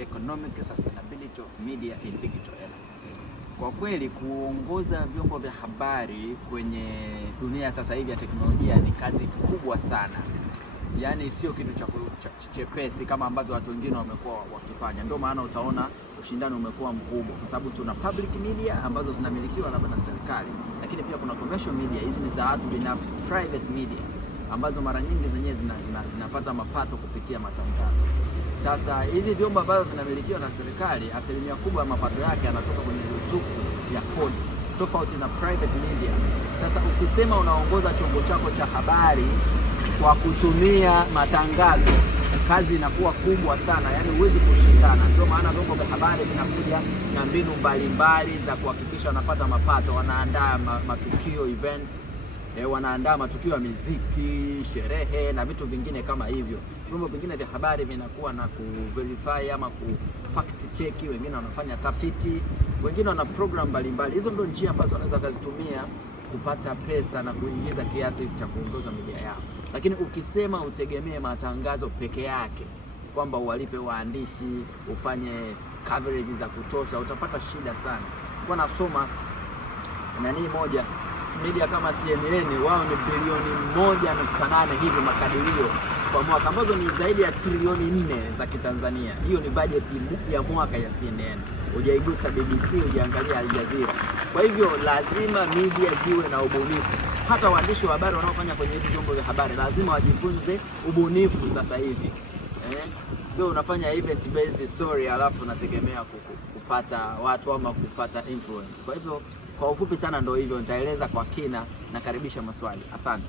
Socio-Economic Sustainability of Media in Digital Era. Kwa kweli kuongoza vyombo vya habari kwenye dunia sasa hivi ya teknolojia ni kazi kubwa sana. Yaani sio kitu cha chepesi kama ambavyo watu wengine wamekuwa wakifanya. Ndio maana utaona ushindani umekuwa mkubwa, kwa sababu tuna public media ambazo zinamilikiwa labda na serikali, lakini pia kuna commercial media, hizi ni za watu binafsi, private media, ambazo mara nyingi zenyewe zinapata mapato kupitia matangazo. Sasa hivi vyombo ambavyo vinamilikiwa na serikali, asilimia kubwa ya mapato yake yanatoka kwenye ruzuku ya kodi, tofauti na private media. Sasa ukisema unaongoza chombo chako cha habari kwa kutumia matangazo, kazi inakuwa kubwa sana, yani huwezi kushindana. Ndio maana vyombo vya habari vinakuja na mbinu mbalimbali za kuhakikisha wanapata mapato. Wanaandaa matukio, events, wanaandaa matukio ya muziki, sherehe na vitu vingine kama hivyo. Vyombo vingine vya habari vinakuwa na kuverify ama kufact check, wengine wanafanya tafiti, wengine wana program mbalimbali. Hizo ndio njia ambazo wanaweza kuzitumia kupata pesa na kuingiza kiasi cha kuongoza media yao. Lakini ukisema utegemee matangazo peke yake, kwamba uwalipe waandishi, ufanye coverage za kutosha, utapata shida sana. Kwa nasoma nani moja media kama CNN, wao ni bilioni 1.8 hivi makadirio kwa mwaka, ambazo ni zaidi ya trilioni 4 za Kitanzania. Hiyo ni bajeti ya mwaka ya CNN. Hujaigusa BBC, hujaangalia Al Jazeera. Kwa hivyo lazima media ziwe na ubunifu. Hata waandishi wa habari wanaofanya kwenye hivi vyombo vya habari lazima wajifunze ubunifu sasa hivi. Sio unafanya event based story alafu unategemea kupata watu ama kupata influence. Kwa hivyo kwa ufupi sana ndio hivyo, nitaeleza kwa kina na karibisha maswali. Asante.